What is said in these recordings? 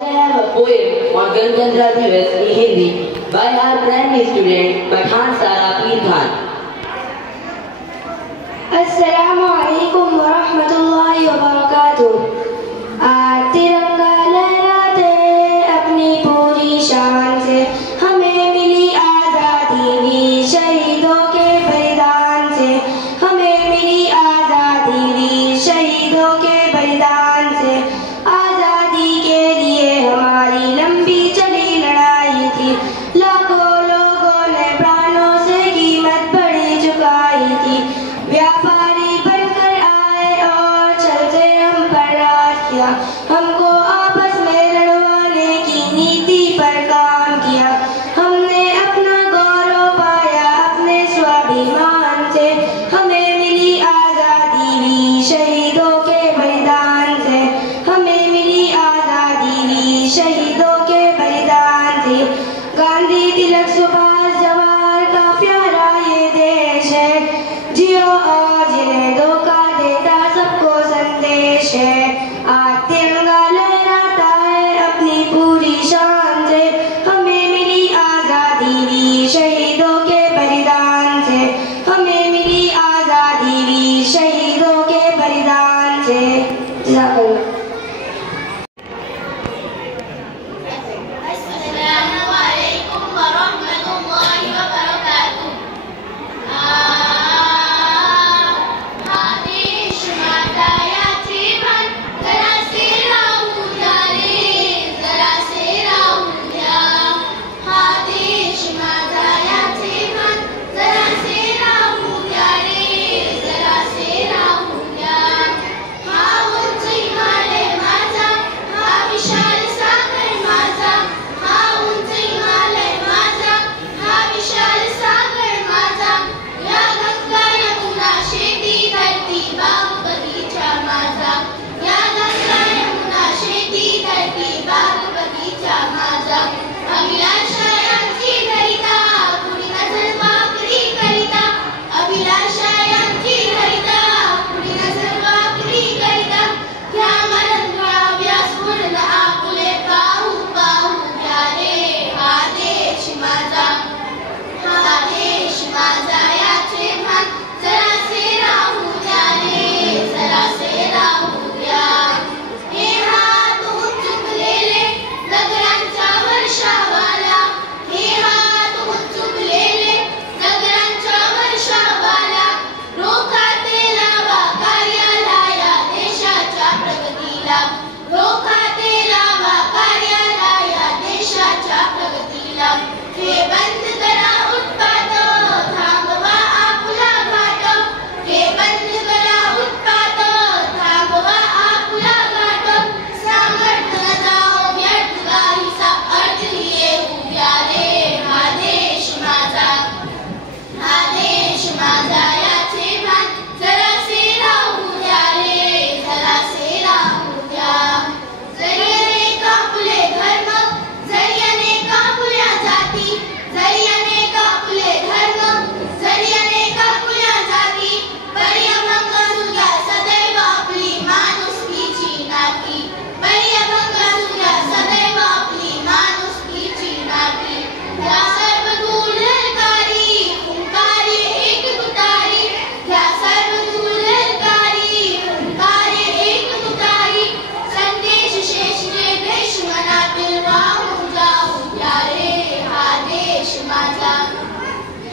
I have a poem on Ganatantra Divas in Hindi by our primary student Pathan Sara Peer Khan. अस्सलामु अलैकुम वरहमतुल्लाहि वबरकातुह। आज तिरंगा लहराते अपनी पूरी शान से, हमें मिली आज़ादी वीर शहीदों के बलिदान से, हमें मिली आज़ादी वीर शहीदों के बलिदान से। आज़ादी के लिए हमारी लंबी चली लड़ाई थी, लाखों लोगों ने प्राणों से कीमत बड़ी चुकाई थी। व्यापारी बनकर आए और चलते हम पर राज किया, हमको आपस में लड़वाने की नीति पर काम किया। हमने अपना गौरव पाया अपने स्वाभिमान से, हमें मिली आज़ादी वीर शहीदों के बलिदान से, हमें मिली आज़ादी वीर शहीदों के बलिदान से। गांधी तिलक सुभाष जवाहर का प्यारा ये देश है, जियो और जिन्हें धोखा देता सबको संदेश है। आज तिरंगा लहराता है अपनी पूरी शान से, हमें मिली आज़ादी वीर शहीदों के बलिदान से, हमें मिली आज़ादी वीर शहीदों के बलिदान से। जज़ाकल्लाह।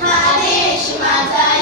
हा देश माझा